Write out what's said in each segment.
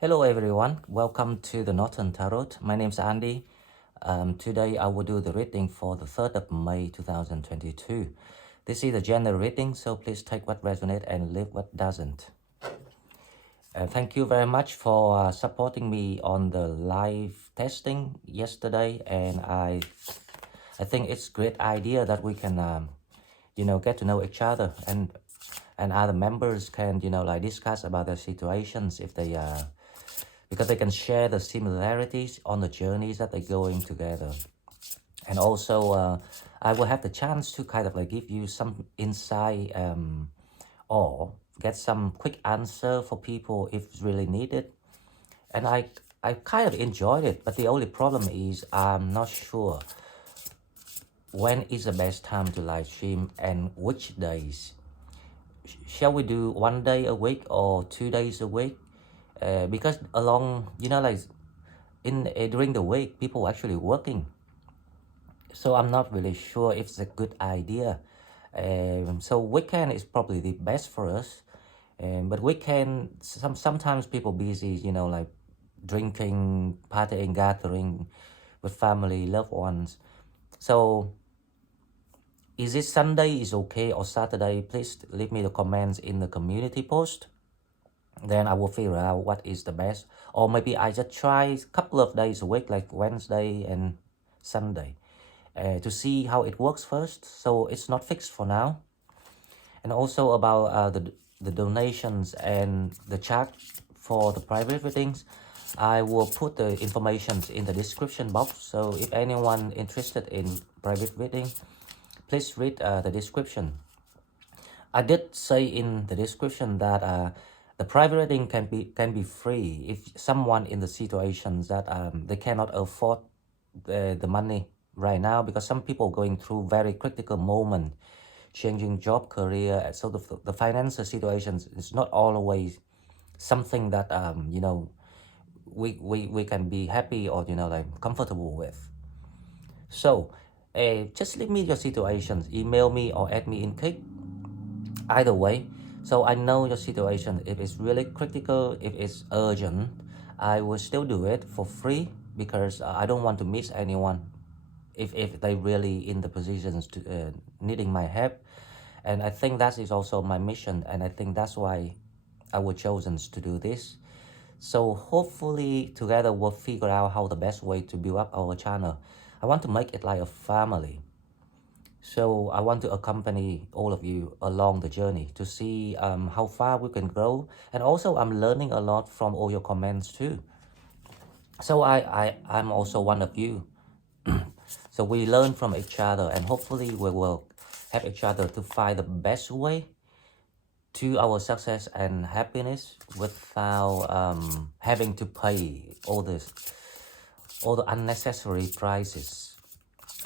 Hello everyone, welcome to the Northern Tarot. My name is Andy. Today I will do the reading for the 3rd of May 2022. This is the general reading, so please take what resonates and leave what doesn't. Thank you very much for supporting me on the live testing yesterday, and I think it's a great idea that we can get to know each other, and other members can like discuss about their situations if they because they can share the similarities on the journeys that they're going together. And also, I will have the chance to kind of like give you some insight or get some quick answer for people if it's really needed. And I kind of enjoyed it, but the only problem is I'm not sure when is the best time to live stream and which days. Shall we do 1 day a week or 2 days a week? Because along, like in during the week, people are actually working. So I'm not really sure if it's a good idea. So weekend is probably the best for us. But weekend, sometimes people busy, like drinking, partying, gathering with family, loved ones. So is it Sunday is okay or Saturday? Please leave me the comments in the community post. Then I will figure out what is the best. Or maybe I just try a couple of days a week, like Wednesday and Sunday, to see how it works first. So it's not fixed for now. And also about the donations and the chat for the private readings, I will put the information in the description box. So if anyone interested in private reading, please read the description. I did say in the description that the private reading can be free if someone in the situations that they cannot afford the money right now, because some people going through very critical moment, changing job, career, and so the financial situations is not always something that we can be happy or like comfortable with. So just leave me your situations, email me or add me in Kick. Either way, so I know your situation. If it's really critical, if it's urgent, I will still do it for free, because I don't want to miss anyone if they really in the positions to needing my help. And I think that is also my mission, and I think that's why I was chosen to do this. So hopefully together we'll figure out how the best way to build up our channel. I want to make it like a family. So I want to accompany all of you along the journey to see how far we can grow. And also I'm learning a lot from all your comments too. So I'm also one of you. So we learn from each other, and hopefully we will help each other to find the best way to our success and happiness without having to pay all the unnecessary prices.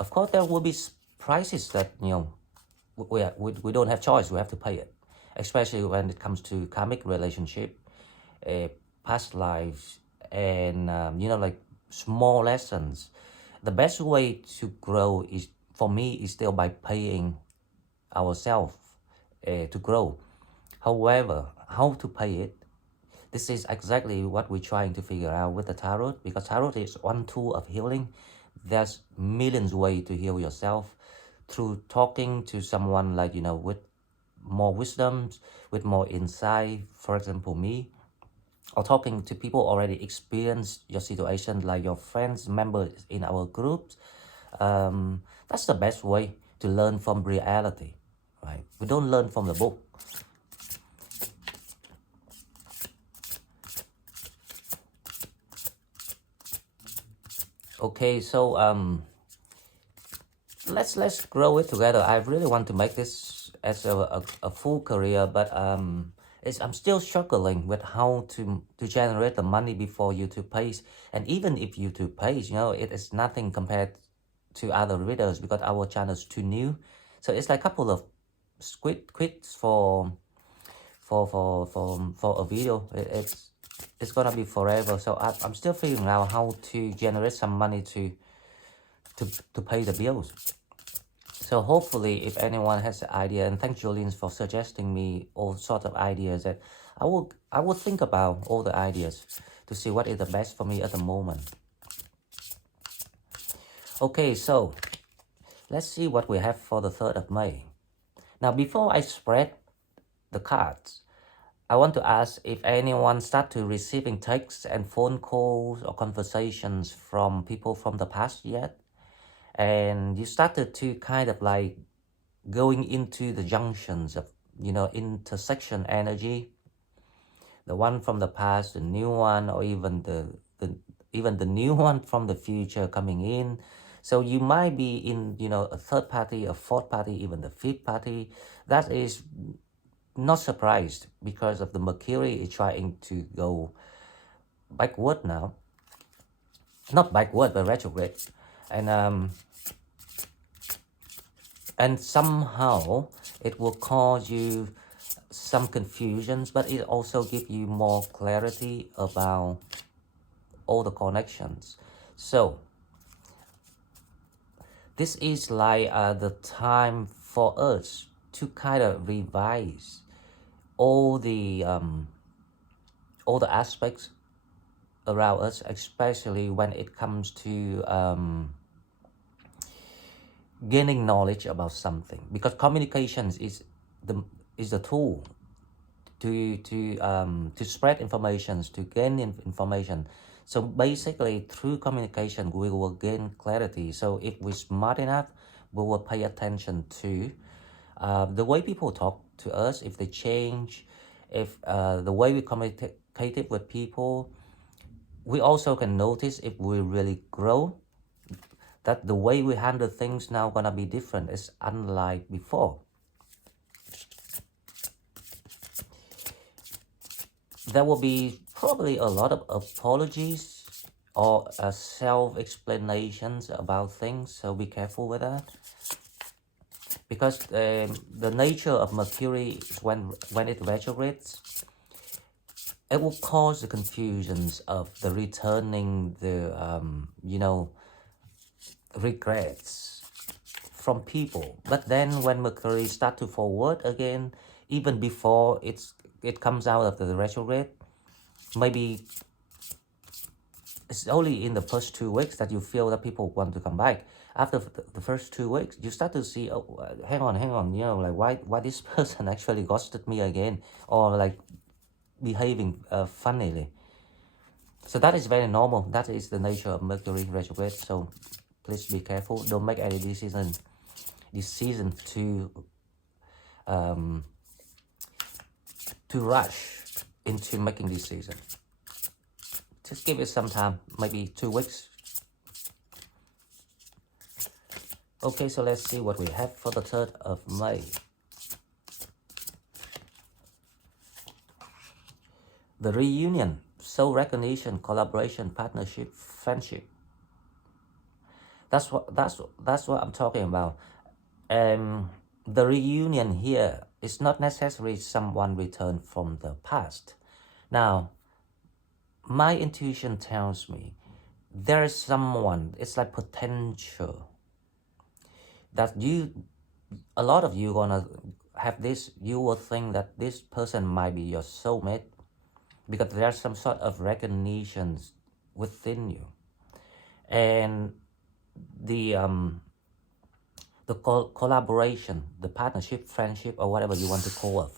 Of course, there will be prices that we don't have choice. We have to pay it, especially when it comes to karmic relationship, past lives, and like small lessons. The best way to grow is, for me, is still by paying ourselves to grow. However, how to pay it, this is exactly what we're trying to figure out with the tarot, because tarot is one tool of healing. There's millions ways to heal yourself through talking to someone like, with more wisdom, with more insight, for example, me, or talking to people already experienced your situation, like your friends, members in our groups. That's the best way to learn from reality, right? We don't learn from the book. Okay, so let's grow it together. I really want to make this as a full career, but I'm still struggling with how to generate the money before YouTube pays. And even if YouTube pays, it is nothing compared to other readers, because our channel is too new. So it's like a couple of quits for a video. It's gonna be forever. So I'm still figuring out how to generate some money to pay the bills. So hopefully if anyone has an idea, and thanks Jolene for suggesting me all sorts of ideas, that I will think about all the ideas to see what is the best for me at the moment. Okay, so let's see what we have for the 3rd of May. Now before I spread the cards, I want to ask if anyone start to receiving texts and phone calls or conversations from people from the past yet, and you started to kind of like going into the junctions of, intersection energy, the one from the past, the new one, or even the new one from the future coming in. So you might be in, a third party, a fourth party, even the fifth party. That is not surprised because of the Mercury is trying to go backward now. Not backward, but retrograde. And somehow it will cause you some confusions, but it also give you more clarity about all the connections. So this is like the time for us to kind of revise all the aspects around us, especially when it comes to gaining knowledge about something, because communications is the tool to spread information, to gain information. So basically through communication we will gain clarity. So if we're smart enough, we will pay attention to the way people talk to us, if they change, if the way we communicate with people. We also can notice if we really grow, that the way we handle things now gonna be different. It's unlike before. There will be probably a lot of apologies or self-explanations about things, so be careful with that. Because the nature of Mercury, when it retrogrades, it will cause the confusions of the returning, the regrets from people. But then when Mercury start to forward again, even before it comes out of the retrograde, maybe it's only in the first 2 weeks that you feel that people want to come back. After the first 2 weeks, you start to see, oh, hang on, like why this person actually ghosted me again, or like behaving funnily. So that is very normal. That is the nature of Mercury retrograde. So please be careful. Don't make any decision to rush into making decision. Just give it some time, maybe 2 weeks. Okay, so let's see what we have for the 3rd of May. The reunion, soul recognition, collaboration, partnership, friendship. That's what I'm talking about. The reunion here is not necessarily someone returned from the past. Now, my intuition tells me there is someone, it's like potential, that a lot of you gonna have this, you will think that this person might be your soulmate, because there's some sort of recognition within you. And the collaboration, the partnership, friendship, or whatever you want to call it,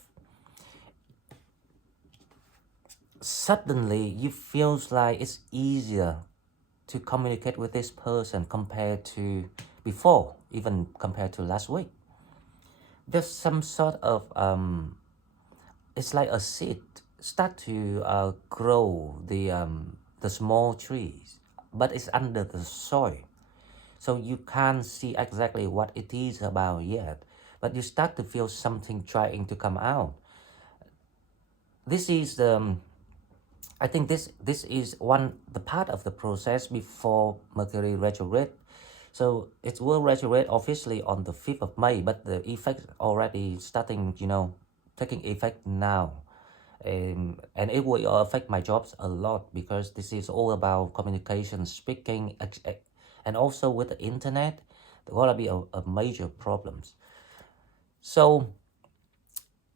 suddenly you feels like it's easier to communicate with this person compared to before, even compared to last week. There's some sort of it's like a seed start to grow, the small trees, but it's under the soil, so you can't see exactly what it is about yet, but you start to feel something trying to come out. This is I think this is the part of the process before Mercury retrograde. So it will retrograde officially on the 5th of May, but the effect already starting, taking effect now. And it will affect my jobs a lot, because this is all about communication, speaking, and also with the internet, There's gonna be a major problems. So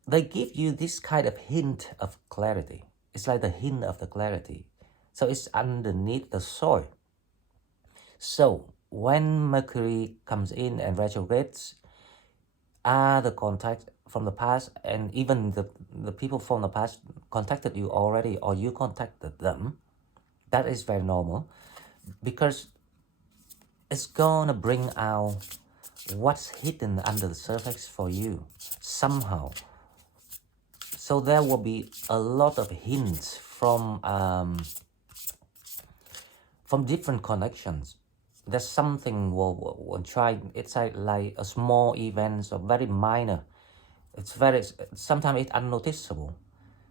they give you this kind of hint of clarity. It's like the hint of the clarity. So it's underneath the soil. So when Mercury comes in and retrogrades, are the contact from the past, and even the people from the past contacted you already, or you contacted them, that is very normal, because it's gonna bring out what's hidden under the surface for you somehow. So there will be a lot of hints from different connections. There's something we'll try. It's like a small events or very minor. Sometimes it's unnoticeable.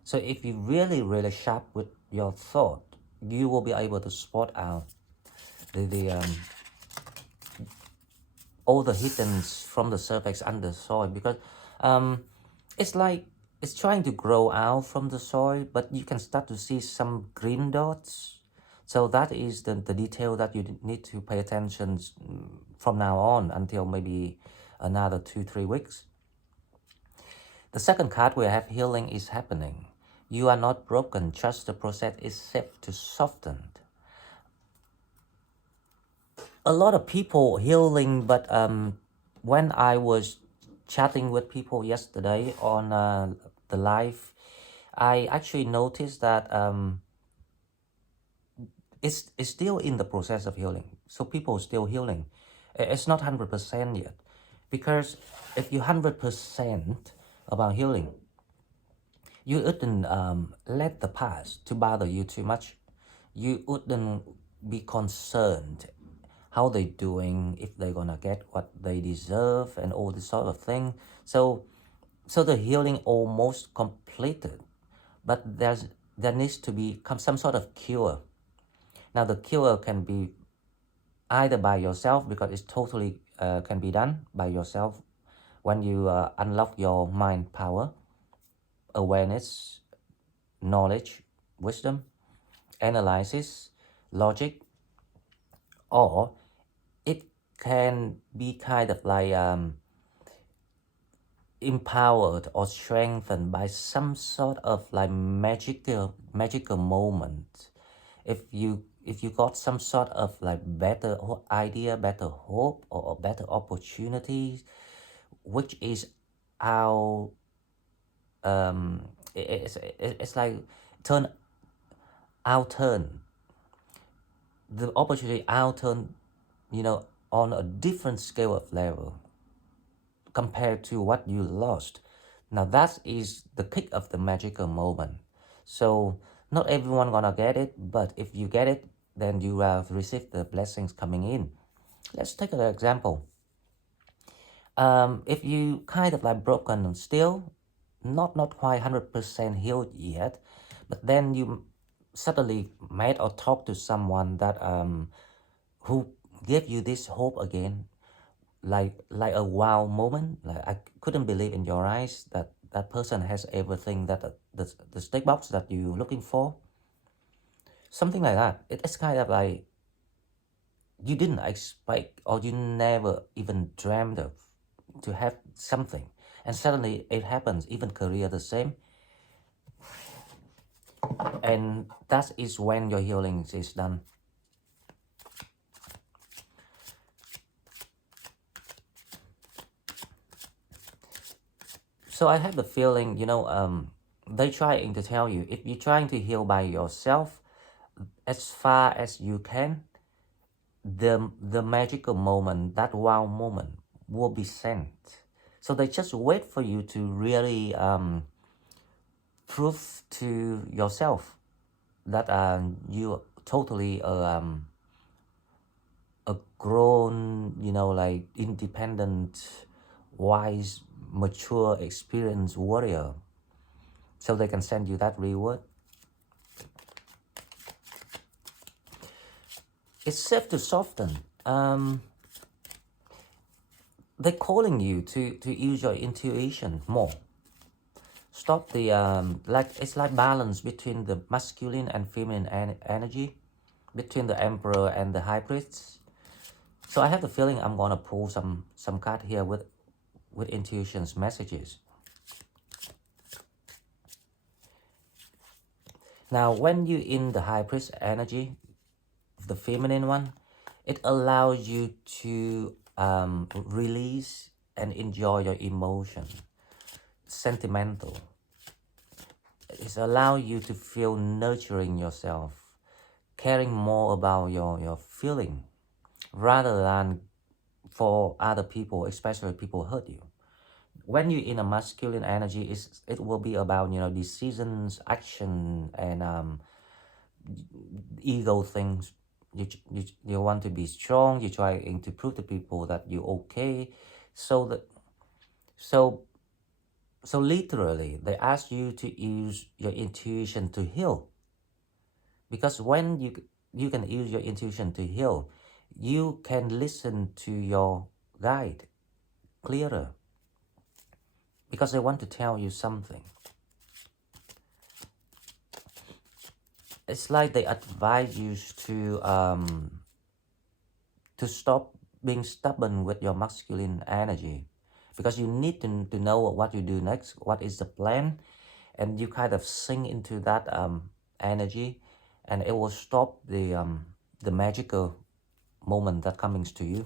So if you really sharp with your thought, you will be able to spot out the all the hidden from the surface under soil, because it's like it's trying to grow out from the soil, but you can start to see some green dots. So that is the detail that you need to pay attention from now on until maybe another 2-3 weeks. The second card we have, healing is happening. You are not broken, just the process is set to soften. A lot of people healing, but when I was chatting with people yesterday on the live, I actually noticed that it's still in the process of healing. So people still healing. It's not 100% yet, because if you're 100% about healing, you wouldn't let the past to bother you too much. You wouldn't be concerned how they doing, if they're gonna get what they deserve, and all this sort of thing. So the healing almost completed, but there needs to be some sort of cure. Now the cure can be either by yourself, because it's totally can be done by yourself when you unlock your mind power, awareness, knowledge, wisdom, analysis, logic, or it can be kind of like empowered or strengthened by some sort of like magical moment. If you got some sort of like better idea, better hope, or better opportunities, which is our it's like our turn, the opportunity our turn, on a different scale of level compared to what you lost. Now that is the kick of the magical moment. So not everyone gonna get it, but if you get it, then you have received the blessings coming in. Let's take an example. If you kind of like broken still, not quite 100% healed yet, but then you suddenly met or talked to someone that who gave you this hope again, like a wow moment. Like I couldn't believe in your eyes that that person has everything that the stick box that you're looking for. Something like that. It's kind of like you didn't expect, or you never even dreamed of to have something, and suddenly it happens. Even career the same, and that is when your healing is done. So I have the feeling, they trying to tell you, if you're trying to heal by yourself, as far as you can, the magical moment, that wow moment, will be sent. So they just wait for you to really prove to yourself that you totally a grown, like independent, wise, mature, experienced warrior. So they can send you that reward. It's safe to soften. They're calling you to use your intuition more. Stop the it's like balance between the masculine and feminine energy, between the emperor and the high priest. So I have the feeling I'm gonna pull some card here with intuition's messages. Now, when you in the High Priest energy, the feminine one, it allows you to release and enjoy your emotion, sentimental. It allows you to feel nurturing yourself, caring more about your feeling, rather than for other people, especially people hurt you. When you're in a masculine energy, it will be about, you know, decisions, action, and ego things. You want to be strong. You're trying to prove to people that you're okay. So that so literally, they ask you to use your intuition to heal. Because when you can use your intuition to heal, you can listen to your guide clearer, because they want to tell you something. It's like they advise you to stop being stubborn with your masculine energy, because you need to know what you do next, what is the plan, and you kind of sink into that energy, and it will stop the magical moment that comes to you.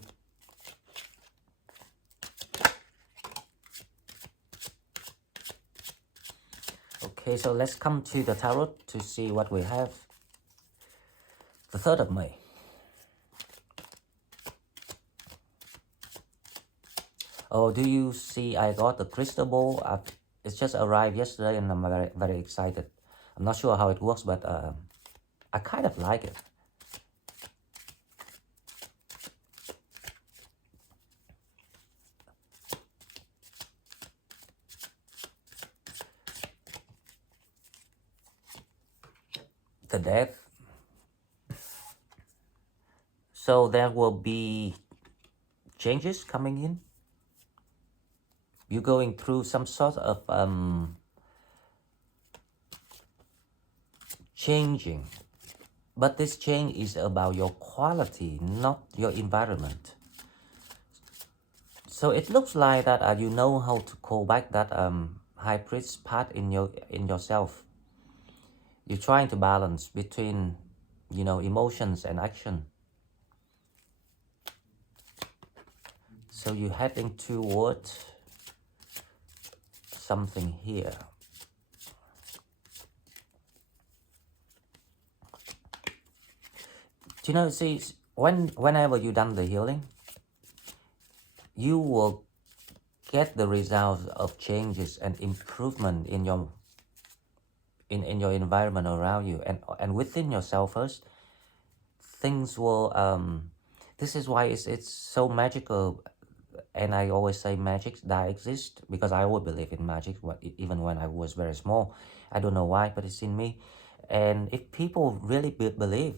Okay, so let's come to the tarot to see what we have. The 3rd of May. Oh, do you see I got the crystal ball? It's just arrived yesterday and I'm very, very excited. I'm not sure how it works, but I kind of like it. The Death. So there will be changes coming in. You're going through some sort of changing. But this change is about your quality, not your environment. So it looks like that you know how to call back that high priest part in yourself. You're trying to balance between, you know, emotions and action. So you're heading toward something here. Do you know, see, whenever you done the healing, you will get the results of changes and improvement in your environment around you, and within yourself first. Things will this is why it's so magical. And I always say magic that exists, because I always believe in magic, even when I was very small. I don't know why, but it's in me. And if people really believe,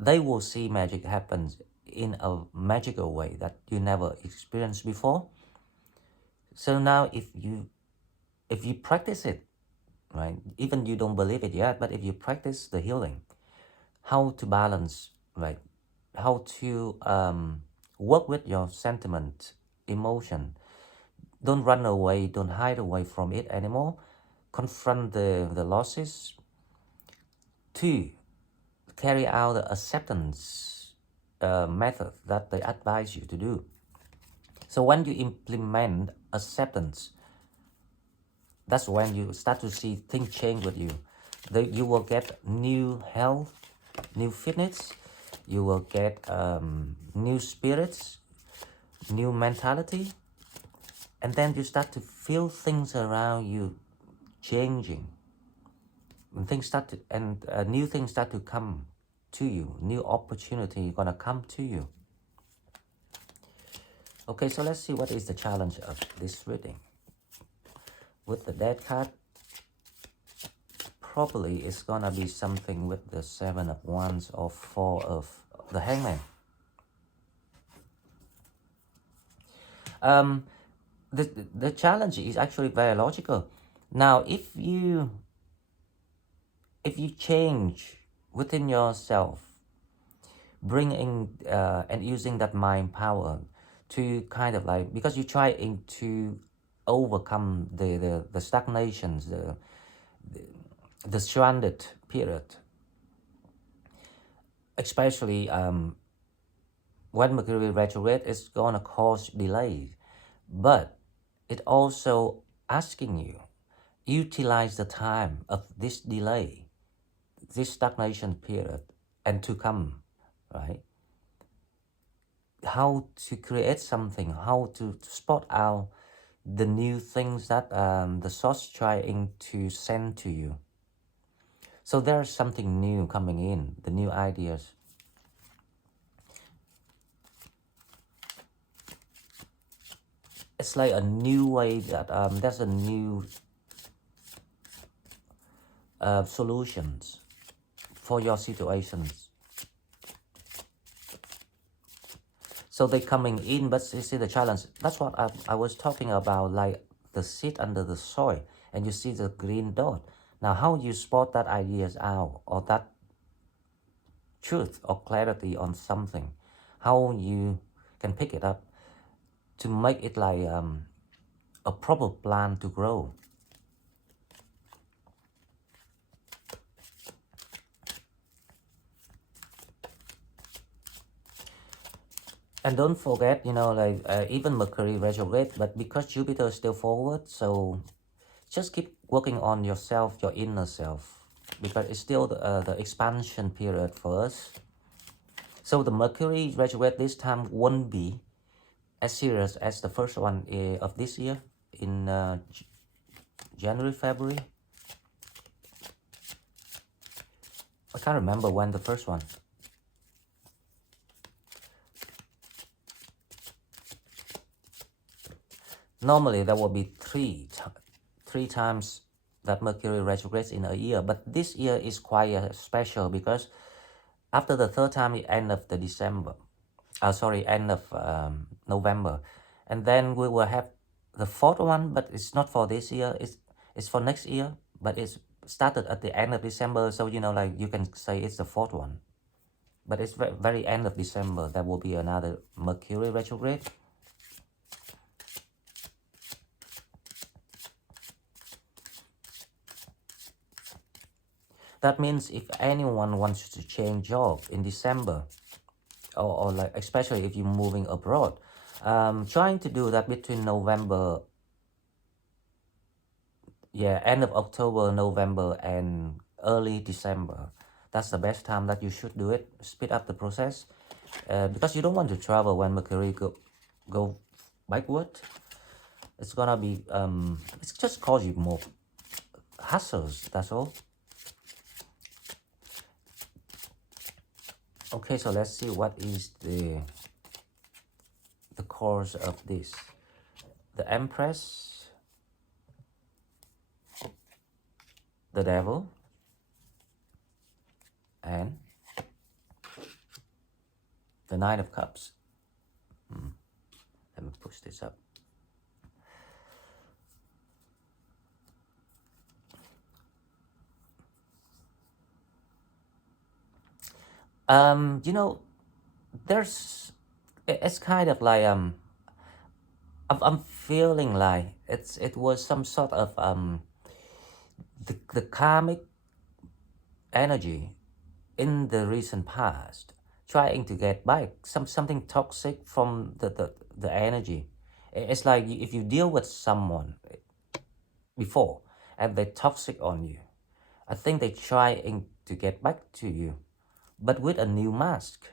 they will see magic happens in a magical way that you never experienced before. So now if you practice it, right, even you don't believe it yet, but if you practice the healing, how to balance, right, how to work with your sentiment, emotion. Don't run away, don't hide away from it anymore. Confront the losses. 2, carry out the acceptance method that they advise you to do. So when you implement acceptance, that's when you start to see things change with you. You will get new health, new fitness, you will get new spirits, new mentality, and then you start to feel things around you changing. And new things start to come to you. New opportunity gonna come to you. Okay, so let's see what is the challenge of this reading. With the Death card, probably it's gonna be something with the 7 of Wands or 4 of the Hangman. The challenge is actually very logical. Now, if you change within yourself, bringing and using that mind power to kind of like, because you're trying to overcome the stagnations, the stranded period, especially when Mercury retrograde is gonna cause delays, but it also asking you utilize the time of this delay, this stagnation period, and to come, right? How to create something, how to spot out the new things that the source trying to send to you. So there's something new coming in, the new ideas. It's like a new way that there's a new solutions for your situations. So they're coming in, but you see the challenge. That's what I was talking about, like the seed under the soil, and you see the green dot. Now, how you spot that ideas out, or that truth or clarity on something, how you can pick it up to make it like a proper plan to grow. And don't forget, like even Mercury retrograde, but because Jupiter is still forward, so just keep working on yourself, your inner self, because it's still the expansion period for us. So the Mercury retrograde this time won't be as serious as the first one of this year in January, February. I can't remember when the first one. Normally there will be three times that Mercury retrogrades in a year, but this year is quite special because after the third time, it end of the end of November, and then we will have the fourth one, but it's not for this year. It's for next year, but it's started at the end of December, so like you can say it's the fourth one, but it's very end of December. There will be another Mercury retrograde. That means if anyone wants to change job in December, or like especially if you're moving abroad, trying to do that between November, end of October, November, and early December. That's the best time that you should do it. Speed up the process, because you don't want to travel when Mercury go backward. It's gonna be it's just cause you more hassles. That's all. Okay, so let's see what is the cause of this. The Empress, the Devil, and the Nine of Cups. Let me push this up. It's kind of like I'm feeling like it was some sort of the karmic energy in the recent past trying to get back something toxic from the energy. It's like if you deal with someone before and they're toxic on you, I think they're trying to get back to you, but with a new mask.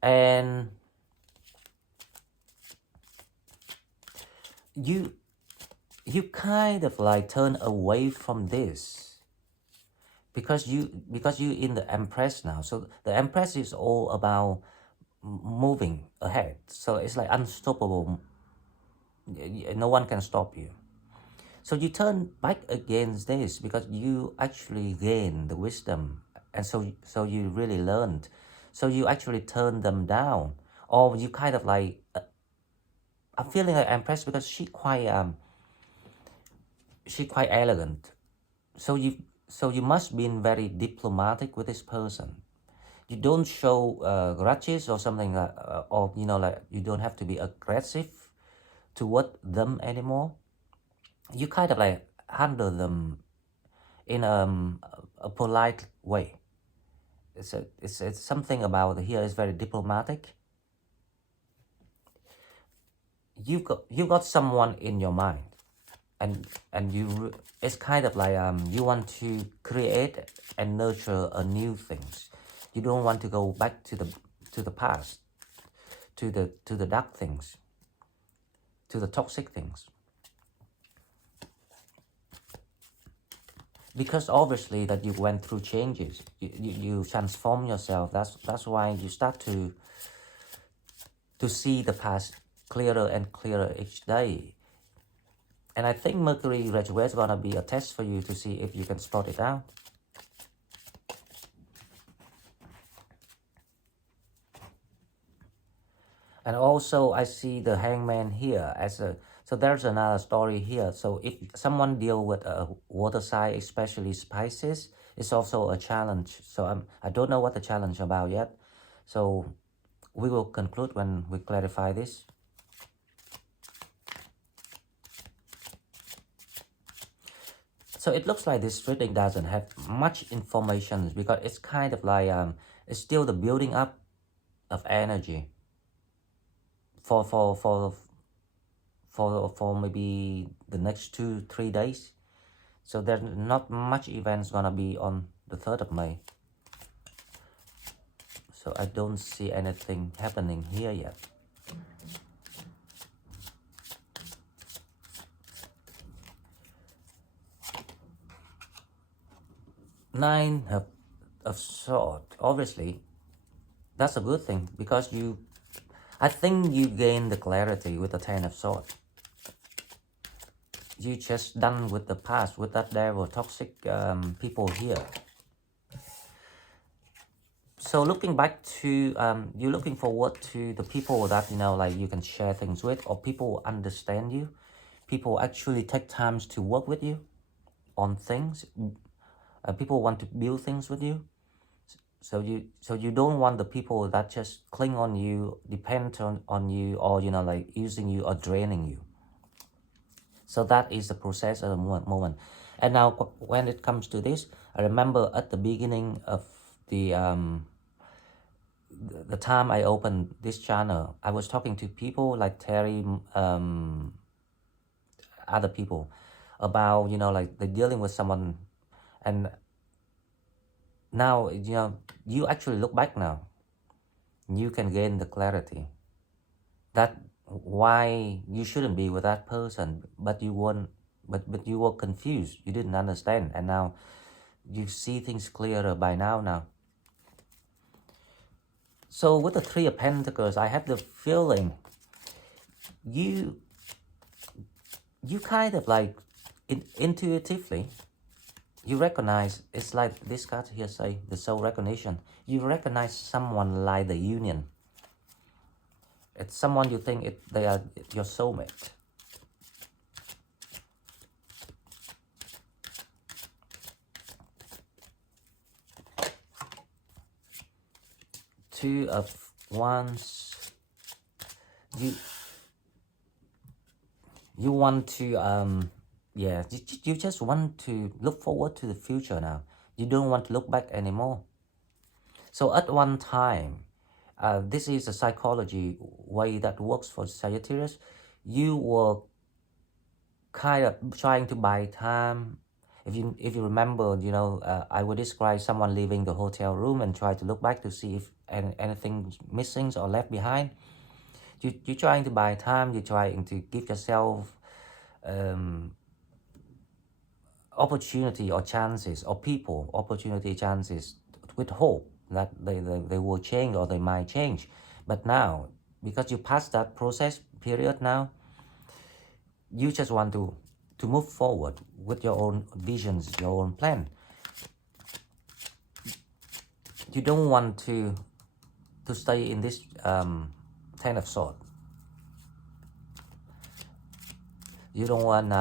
And you kind of like turn away from this because you in the Empress now. So the Empress is all about moving ahead, so it's like unstoppable. No one can stop you. So you turn back against this because you actually gain the wisdom, and so you really learned. So you actually turn them down, or you kind of like I'm feeling like Empress because she quite elegant. So you must be very diplomatic with this person. You don't show grudges or something like, or you know, like you don't have to be aggressive toward them anymore. You kind of like handle them in a polite way. It's something about here is very diplomatic. You got someone in your mind, and it's kind of like you want to create and nurture a new things. You don't want to go back to the past, to the dark things, to the toxic things, because obviously that you went through changes. You transform yourself. That's why you start to see the past clearer and clearer each day. And I think Mercury retrograde is gonna be a test for you to see if you can spot it out. And also I see the Hangman here as a, so there's another story here. So if someone deal with a water sign, especially Pisces, it's also a challenge. So I don't know what the challenge about yet. So we will conclude when we clarify this. So it looks like this reading doesn't have much information because it's kind of like it's still the building up of energy for maybe the next 2-3 days. So there's not much events gonna be on the 3rd of May. So I don't see anything happening here yet. Nine of Swords, obviously, that's a good thing because I think you gain the clarity with the 10 of Swords. You just done with the past, with that devil, toxic people here. So looking back to, you're looking forward to the people that, you know, like you can share things with, or people understand you. People actually take time to work with you on things. People want to build things with you. So you don't want the people that just cling on you, depend on you, or, you know, like using you or draining you. So that is the process at the moment. And now when it comes to this, I remember at the beginning of the time I opened this channel, I was talking to people like Terry, other people, about, you know, like they're dealing with someone, and now, you know, you actually look back now, you can gain the clarity that why you shouldn't be with that person, but you weren't, but you were confused, you didn't understand, and now you see things clearer by now. So with the 3 of Pentacles, I have the feeling you kind of like intuitively, you recognize, it's like this card here say, the soul recognition. You recognize someone like the union. It's someone you think they are your soulmate. Two of Wands. You want to yeah, you just want to look forward to the future now. You don't want to look back anymore. So at one time, this is a psychology way that works for Sagittarius. You were kind of trying to buy time. If you remember, you know, I would describe someone leaving the hotel room and try to look back to see if anything missing or left behind. You're trying to buy time. You're trying to give yourself opportunity or chances, or people opportunity chances, with hope that they will change or they might change. But now, because you passed that process period now, you just want to move forward with your own visions, your own plan. You don't want to stay in this 10 of Swords. You don't want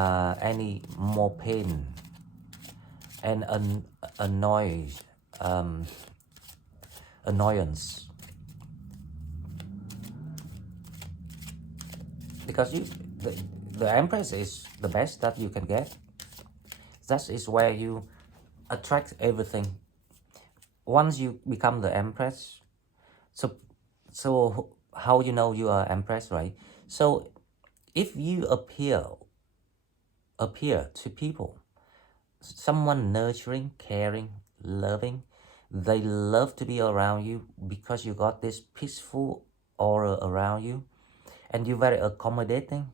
any more pain and a noise, annoyance, because the Empress is the best that you can get. That is where you attract everything. Once you become the Empress, so how you know you are Empress, right? So if you appear to people someone nurturing, caring, loving, they love to be around you because you got this peaceful aura around you, and you're very accommodating.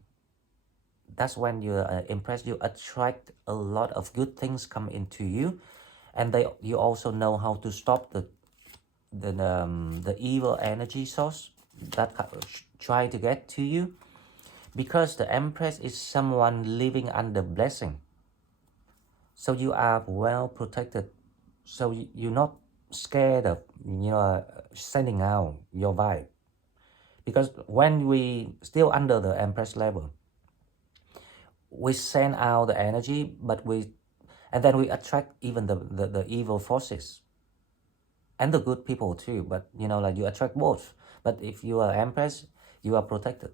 That's when you're impressed. You attract a lot of good things come into you, and you also know how to stop the evil energy source that try to get to you, because the Empress is someone living under blessing. So you are well protected. So you're not scared of sending out your vibe, because when we still under the Empress level, we send out the energy, and then we attract even the evil forces and the good people too. But like you attract both. But if you are Empress, you are protected.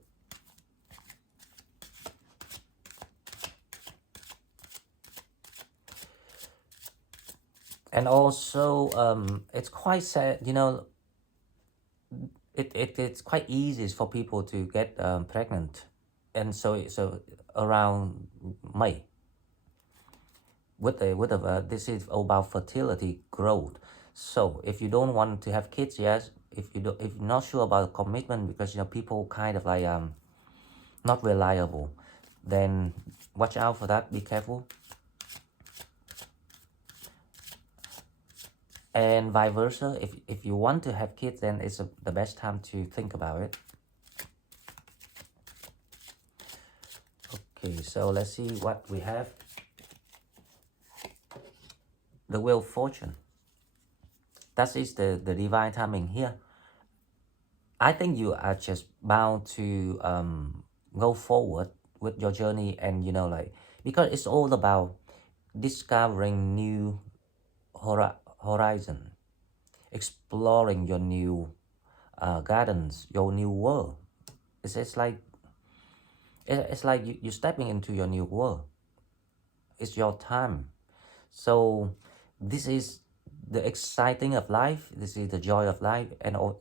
And also it's quite sad, it's quite easy for people to get pregnant, and so around May, this is about fertility growth. So if you don't want to have kids, yes, if you're not sure about commitment, because people kind of like not reliable, then watch out for that, be careful. And vice versa, if you want to have kids, then it's the best time to think about it. Okay, so let's see what we have. The Wheel of Fortune. That is the divine timing here. I think you are just bound to go forward with your journey, and because it's all about discovering new horizon, exploring your new gardens, your new world. It's like you're stepping into your new world. It's your time. So this is the exciting of life. This is the joy of life,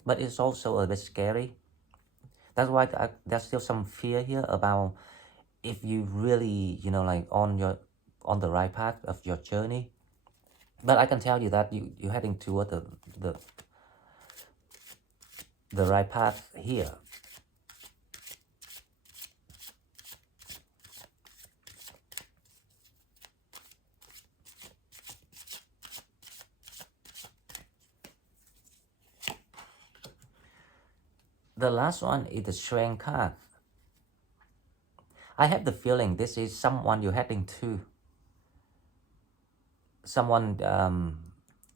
but it's also a bit scary. That's why there's still some fear here about if you really like on the right path of your journey. But I can tell you that you're heading toward the right path here. The last one is the Strength card. I have the feeling this is someone you're heading to. Someone,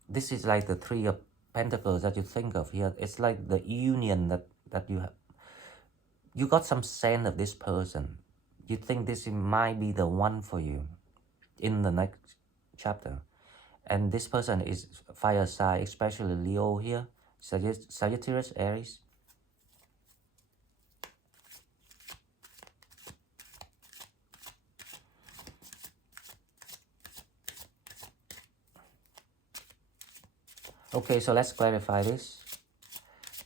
this is like the Three of Pentacles that you think of here. It's like the union that you have. You got some sense of this person. You think this might be the one for you in the next chapter. And this person is fire sign, especially Leo here, Sagittarius, Aries. Okay, so let's clarify this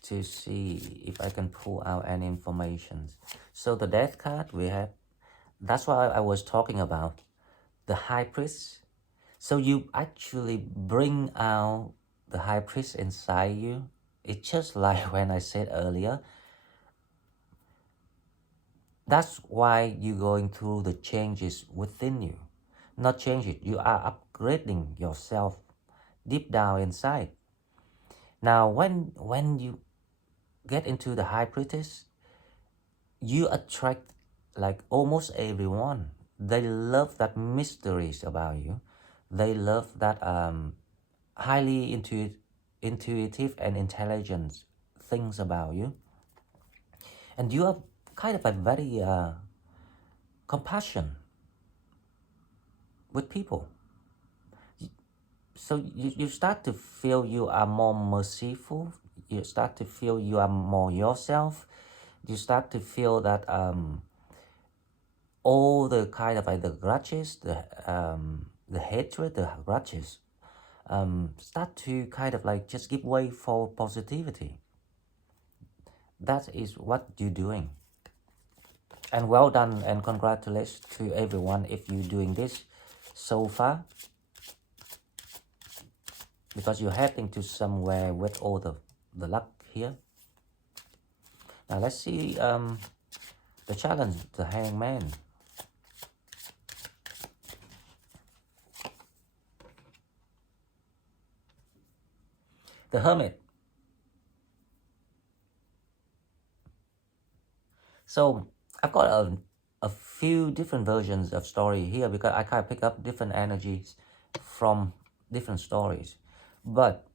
to see if I can pull out any information. So the Death card we have, that's what I was talking about, the High Priest. So you actually bring out the High Priest inside you. It's just like when I said earlier. That's why you're going through the changes within you. Not change it, you are upgrading yourself deep down inside. Now when you get into the High Priestess, you attract like almost everyone. They love that mysteries about you. They love that highly intuitive and intelligent things about you. And you are kind of a very compassion with people. So you start to feel you are more merciful. You start to feel you are more yourself. You start to feel that all the kind of like the grudges, the hatred, the grudges, start to kind of like just give way for positivity. That is what you're doing. And well done and congratulations to everyone if you're doing this so far, because you're heading to somewhere with all the luck here. Now let's see the challenge, the hangman. The hermit. So I've got a few different versions of story here because I kind of pick up different energies from different stories. But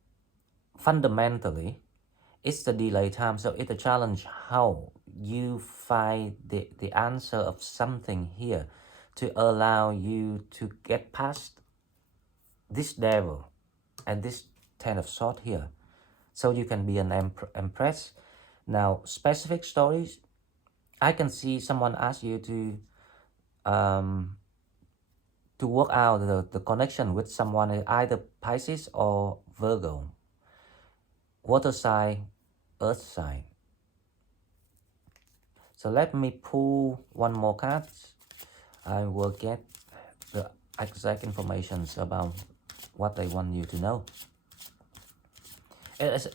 fundamentally, it's the delay time. So it's a challenge how you find the answer of something here to allow you to get past this devil and this ten of swords here. So you can be an empress. Now, specific stories, I can see someone ask you to work out the connection with someone, either Pisces or Virgo, water sign, earth sign. So let me pull one more card. I will get the exact information about what they want you to know. It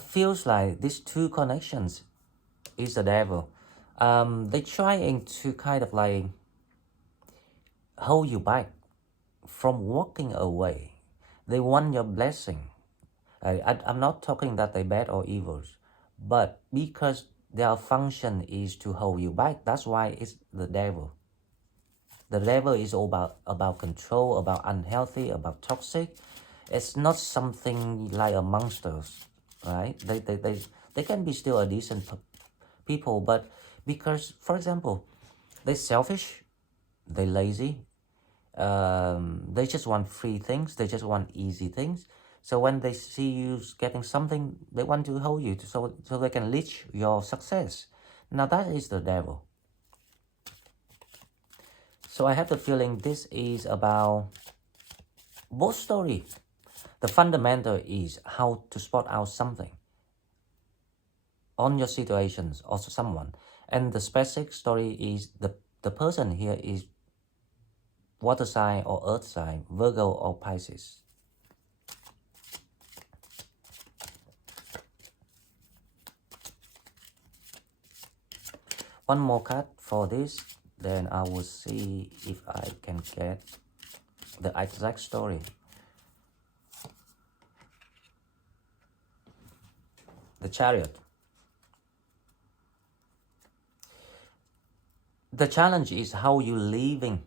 feels like these two connections is the devil. They're trying to kind of like hold you back from walking away. They want your blessing. I'm not talking that they're bad or evils, but because their function is to hold you back, that's why it's the devil. The devil is all about control, about unhealthy, about toxic. It's not something like a monsters, right? They can be still a decent people, but because, for example, they're selfish, they're lazy, they just want free things, they just want easy things. So when they see you getting something, they want to hold you so they can leech your success. Now that is the devil. So I have the feeling this is about both story. The fundamental is how to spot out something on your situations or someone. And the specific story is the person here is water sign or earth sign, Virgo or Pisces. One more card for this, then I will see if I can get the exact story. The Chariot. The challenge is how you leaving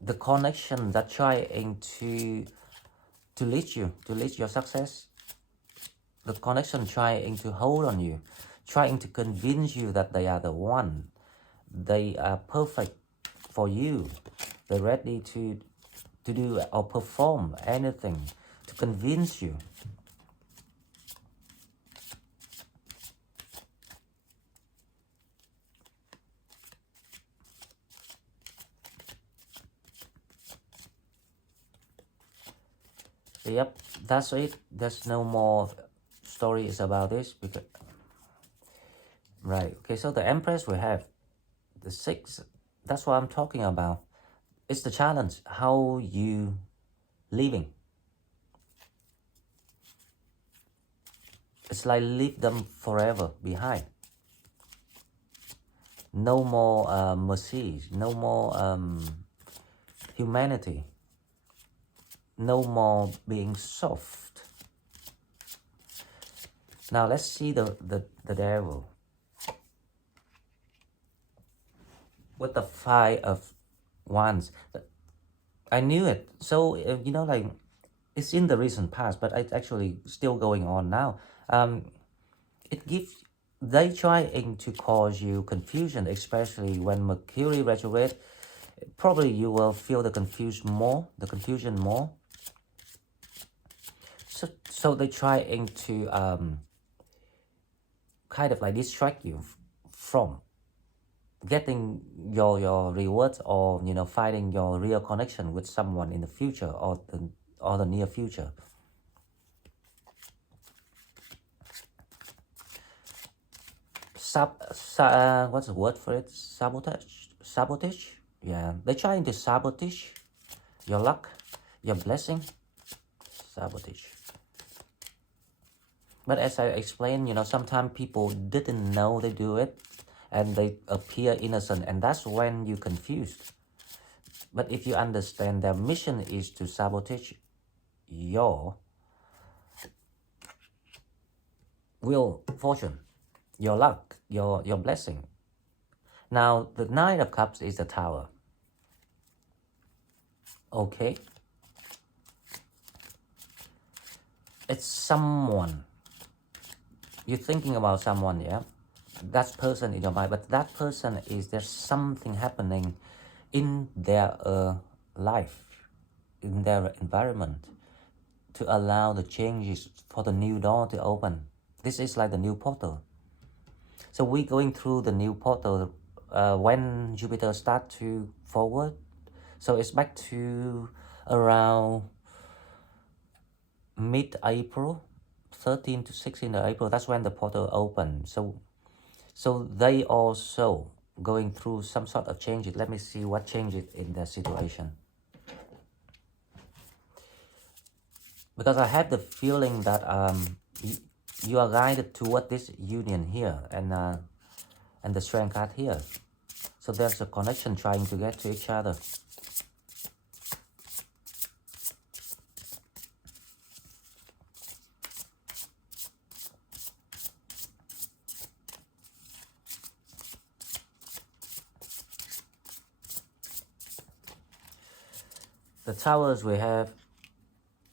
the connection that trying to lead you, to lead your success. The connection trying to hold on you, trying to convince you that they are the one. They are perfect for you. They're ready to do or perform anything to convince you. Yep, that's it. There's no more stories about this because right. Okay, so the Empress we have the 6. That's what I'm talking about. It's the challenge. How you living. It's like leave them forever behind. No more mercy. No more humanity. No more being soft. Now let's see the devil. With the 5 of Wands. I knew it. So, you know, like, it's in the recent past, but it's actually still going on now. It gives, they trying to cause you confusion, especially when Mercury retrograde. Probably you will feel the confusion more. So they're trying to kind of like distract you from getting your rewards, or finding your real connection with someone in the future, or the near future. What's the word for it? Sabotage. Yeah, they're trying to sabotage your luck, your blessing. Sabotage. But as I explained, sometimes people didn't know they do it, and they appear innocent, and that's when you're confused. But if you understand their mission is to sabotage your will, fortune, your luck, your blessing. Now, the Nine of Cups is the Tower. Okay? It's someone. You're thinking about someone, yeah? That person in your mind, but that person is, there's something happening in their life, in their environment, to allow the changes for the new door to open. This is like the new portal. So we're going through the new portal when Jupiter starts to forward. So it's back to around mid-April, 13 to 16 of April. That's when the portal opens. So they also going through some sort of changes. Let me see what changes in their situation. Because I have the feeling that you are guided toward this union here, and the Strength card here. So there's a connection trying to get to each other. The Towers, we have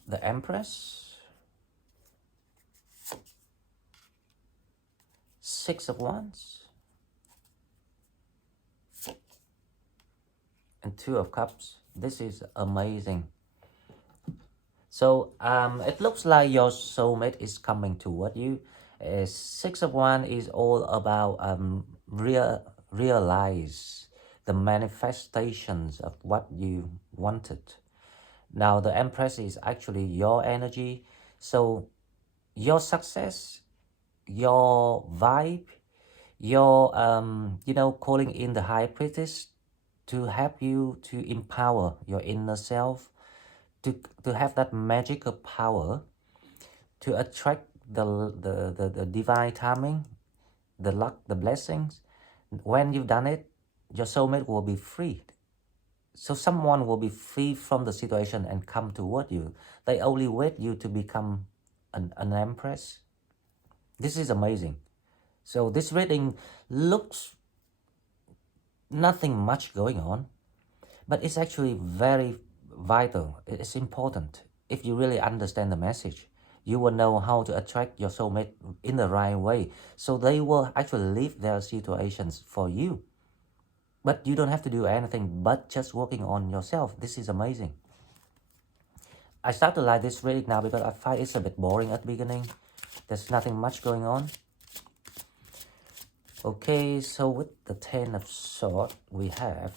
the Empress, Six of Wands, and Two of Cups. This is amazing. So it looks like your soulmate is coming toward you. Six of Wands is all about realize the manifestations of what you wanted. Now the Empress is actually your energy. So your success, your vibe, your calling in the High Priestess to help you to empower your inner self, to have that magical power to attract the divine timing, the luck, the blessings. When you've done it, your soulmate will be freed. So someone will be free from the situation and come toward you. They only wait you to become an empress. This is amazing. So this reading looks nothing much going on, but it's actually very vital. It's important. If you really understand the message, you will know how to attract your soulmate in the right way. So they will actually leave their situations for you. But you don't have to do anything but just working on yourself. This is amazing. I start to like this reading now because I find it's a bit boring at the beginning. There's nothing much going on. Okay, so with the Ten of Swords, we have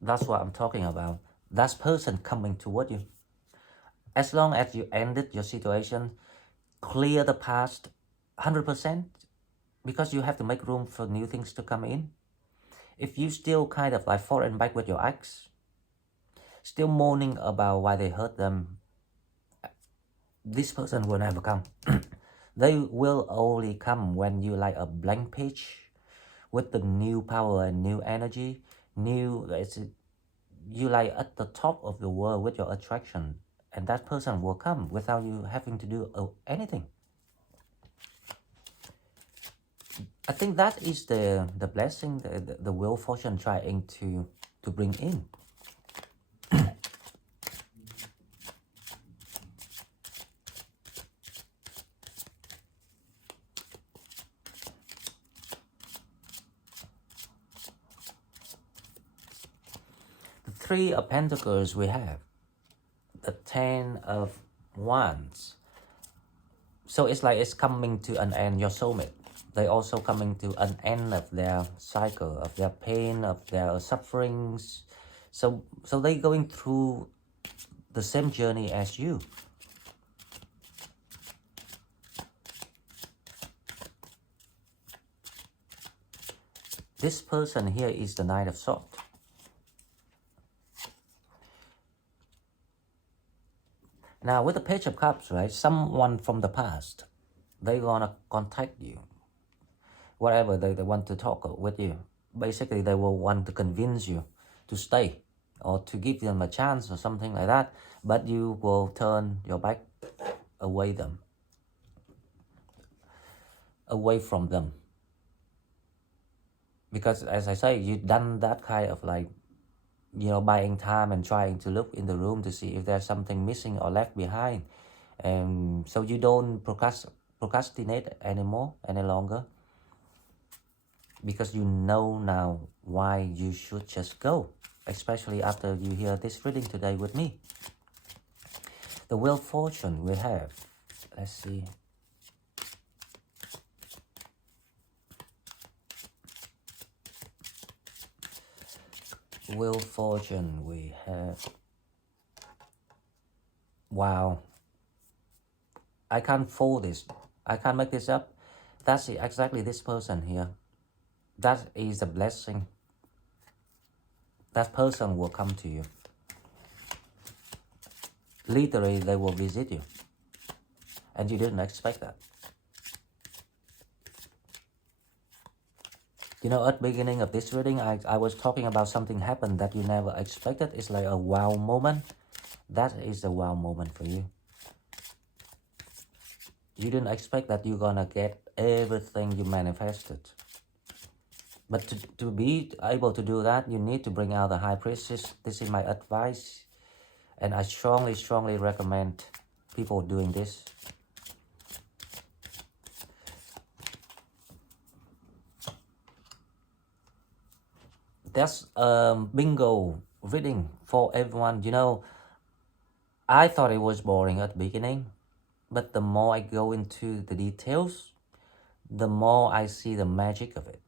that's what I'm talking about. That person coming toward you. As long as you ended your situation, clear the past 100%, because you have to make room for new things to come in. If you still kind of like falling back with your ex, still moaning about why they hurt them, this person will never come. They will only come when you like a blank page with the new power and new energy, you like at the top of the world with your attraction, and that person will come without you having to do anything. I think that is the blessing, the will fortune trying to bring in. Three of Pentacles we have. The Ten of Wands. So it's like it's coming to an end, your soulmate. They also coming to an end of their cycle, of their pain, of their sufferings. So they going through the same journey as you. This person here is the Knight of Swords. Now with the Page of Cups, right, someone from the past, they're gonna contact you. Whatever they want to talk with you. Basically, they will want to convince you to stay or to give them a chance or something like that. But you will turn your back away from them. Because as I say, you've done that kind of like, you know, buying time and trying to look in the room to see if there's something missing or left behind. And so you don't procrastinate any longer. Because you know now why you should just go. Especially after you hear this reading today with me. The Wheel of Fortune we have. Let's see. Wheel of Fortune we have. Wow. I can't fold this. I can't make this up. That's exactly this person here. That is a blessing. That person will come to you. Literally, they will visit you. And you didn't expect that. You know, at the beginning of this reading, I was talking about something happened that you never expected. It's like a wow moment. That is a wow moment for you. You didn't expect that you're gonna get everything you manifested. But to be able to do that, you need to bring out the High Priestess. This is my advice. And I strongly, strongly recommend people doing this. That's bingo reading for everyone. You know, I thought it was boring at the beginning. But the more I go into the details, the more I see the magic of it.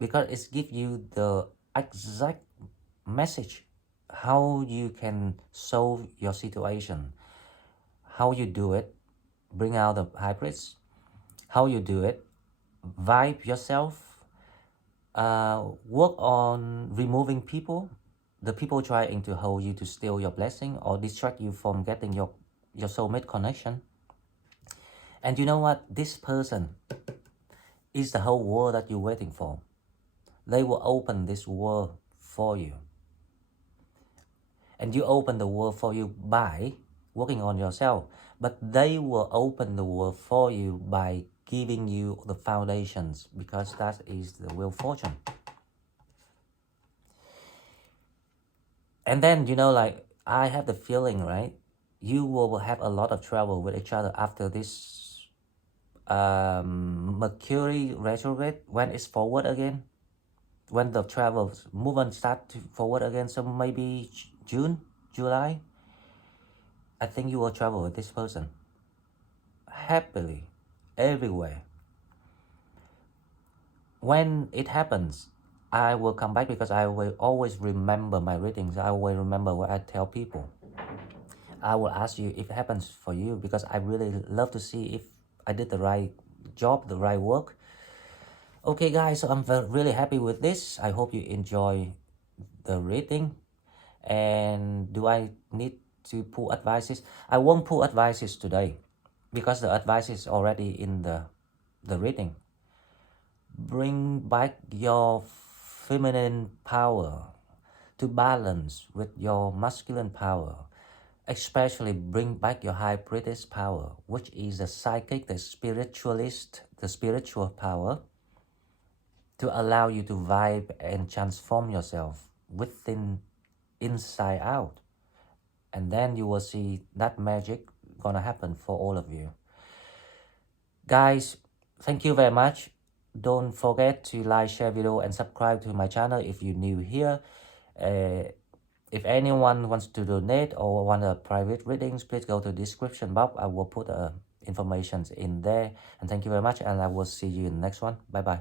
Because it gives you the exact message how you can solve your situation, how you do it, bring out the High Priest, how you do it, vibe yourself, work on removing people, the people trying to hold you to steal your blessing or distract you from getting your soulmate connection. And you know what? This person is the whole world that you're waiting for. They will open this world for you. And you open the world for you by working on yourself. But they will open the world for you by giving you the foundations, because that is the Wheel of Fortune. And then, you know, like, I have the feeling, right? You will have a lot of trouble with each other after this Mercury retrograde, when it's forward again. When the travel movement start to forward again, so maybe June, July, I think you will travel with this person happily everywhere. When it happens, I will come back, because I will always remember my readings. I will remember what I tell people. I will ask you if it happens for you, because I really love to see if I did the right job, the right work. Okay guys, so I'm really happy with this. I hope you enjoy the reading. And do I need to pull advices? I won't pull advices today, because the advice is already in the reading. Bring back your feminine power to balance with your masculine power. Especially bring back your High Priestess power, which is the psychic, the spiritualist, the spiritual power, to allow you to vibe and transform yourself within, inside out. And then you will see that magic gonna happen for all of you. Guys, thank you very much. Don't forget to like, share video, and subscribe to my channel if you're new here. If anyone wants to donate or want a private readings, please go to the description box. I will put information in there. And thank you very much, and I will see you in the next one. Bye bye.